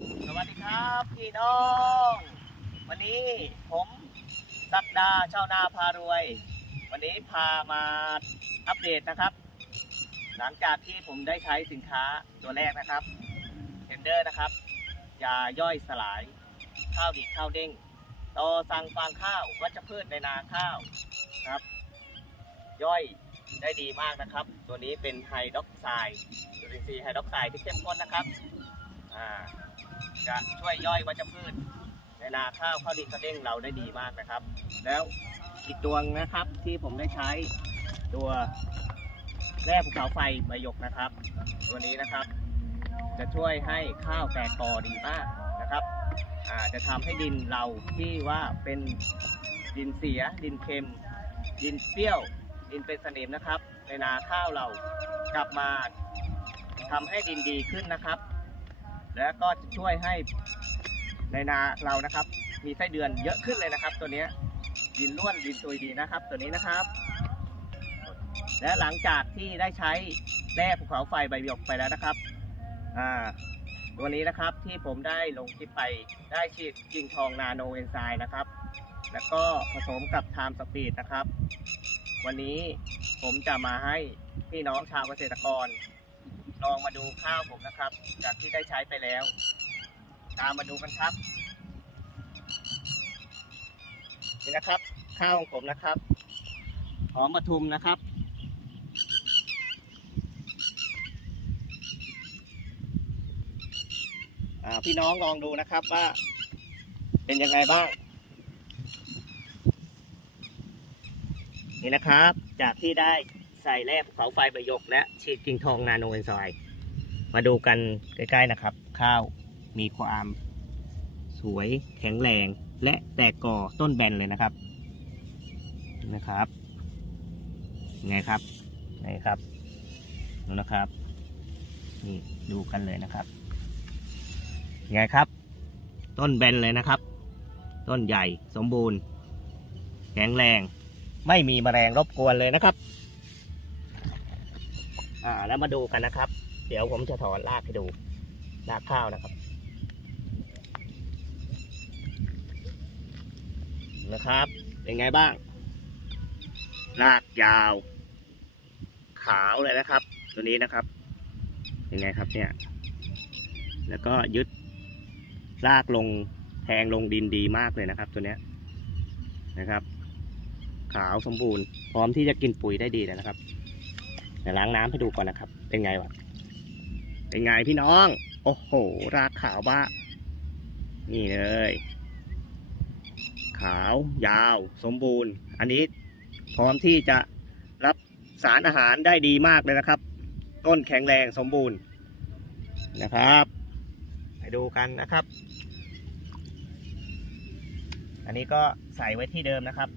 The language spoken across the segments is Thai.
สวัสดีครับพี่น้อง วันนี้ผมสักดาชาวนาพารวย วันนี้พามาอัปเดตนะครับ หลังจากที่ผมได้ใช้สินค้าตัวแรกนะครับเทนเดอร์นะครับยาย่อยสลาย ข้าวดีดข้าวเด้งต่อสั่งฟางข้าววัชพืชในนาข้าวครับ ย่อยได้ดีมากนะครับ ตัวนี้เป็นไฮดรอกไซด์จุลินทรีย์ไฮดรอกไซด์ที่เข้มข้นนะครับ จะช่วยย่อยวัชพืชในนาข้าวข้าวดีข้าวเด้งเราได้ดีมากนะครับ แล้วอีกตัวนะครับที่ผมได้ใช้ตัวแร่ภูเขาไฟใบหยกนะครับ ตัวนี้นะครับ จะช่วยให้ข้าวแตกกอดีมากนะครับจะทำให้ดินเราที่ว่าเป็นดินเสีย ดินเค็ม ดินเปรี้ยว ดินเป็นสนิมนะครับ ในนาข้าวเรากลับมาทำให้ดินดีขึ้นนะครับ แล้วก็จะช่วยให้ในนาเรานะครับ มีไส้เดือนเยอะขึ้นเลยนะครับ ตัวนี้ดินร่วนดินซุยดีนะครับ ตัวนี้นะครับ และหลังจากที่ได้ใช้แร่ภูเขาไฟใบหยกไปแล้วนะครับอ่าตัวนี้นะครับที่ผมได้ลงคลิปไปได้ฉีดกิ่งทองนาโนเอนไซม์นะครับ แล้วก็ผสมกับไทม์สปีดนะครับ วันนี้ผมจะมาให้พี่น้องชาวเกษตรกร ลองมาดูข้าวผมนะครับ จากที่ได้ใช้ไปแล้ว ตามมาดูกันครับนี่นะครับ ข้าวของผมนะครับหอมปทุมนะครับ พี่น้องลองดูนะครับว่าเป็นยังไงบ้าง นี่นะครับ จากที่ได้ ใส่แร่ภูเขาไฟประยก และฉีดกิ่งทองนาโนเอนไซม์มาดูกันใกล้ๆนะครับ ข้าวมีความสวยแข็งแรง และแตกกอต้นแบนเลยนะครับนะครับไงครับไงครับดูนะครับนี่ดูกันเลยนะครับไงครับ ต้นแบนเลยนะครับ ต้นใหญ่สมบูรณ์ แข็งแรง ไม่มีแมลงรบกวนเลยนะครับ อ่า แล้วมาดูกันนะครับ เดี๋ยวผมจะถอนรากให้ดูรากข้าวนะครับ นะครับ เป็นไงบ้าง รากยาว ขาวเลยนะครับ ตัวนี้นะครับเป็นไงครับเนี่ย แล้วก็ยึดรากลงแทงลงดินดีมากเลยนะครับ ตัวเนี้ยนะครับ ขาวสมบูรณ์ พร้อมที่จะกินปุ๋ยได้ดีเลยนะครับ เดี๋ยวล้างน้ำให้ดูก่อนนะครับ เป็นไงวะเป็นไงพี่น้อง โอ้โห รากขาวบ้านี่เลย ขาวยาว สมบูรณ์ อันนี้พร้อมที่จะรับสารอาหารได้ดีมากเลยนะครับ ต้นแข็งแรงสมบูรณ์นะครับ ไปดูกันนะครับ อันนี้ก็ใส่ไว้ที่เดิมนะครับ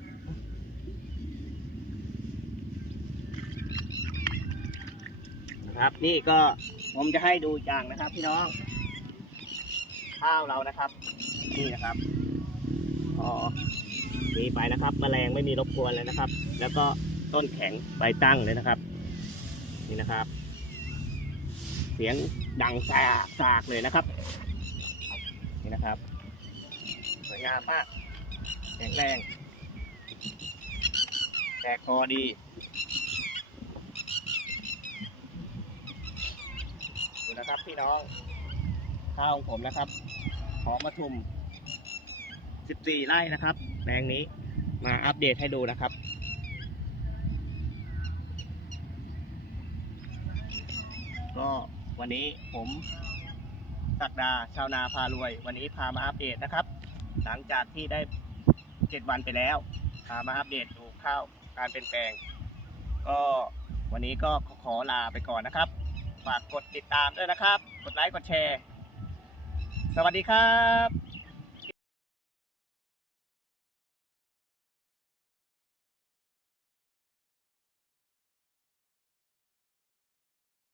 นะ ครับ นี่ก็ผมจะให้ดูอย่างนะครับ พี่น้อง ข้าวเรานะครับ นี่นะครับพอมีไปนะครับแมลงไม่มีรบกวนเลยนะครับ แล้วก็ต้นแข็งใบตั้งเลยนะครับ นี่นะครับ เสียงดังแสกสากเลยนะครับ นี่นะครับสวยงามมากแข็งแรงแตกคอดี นะครับพี่น้องข้าวของผมนะครับหอมปทุม 14 ไร่นะครับแปลงนี้มาอัปเดตให้ดูนะครับ ก็วันนี้ผมศักดาชาวนาพารวย วันนี้พามาอัปเดตนะครับ หลังจากที่ได้เจ็ดวันไปแล้ว พามาอัปเดตดูข้าวการเปลี่ยนแปลง ก็วันนี้ก็ขอลาไปก่อนนะครับ ฝากกดติดตามด้วยนะครับ กดไลค์ กดแชร์ สวัสดีครับ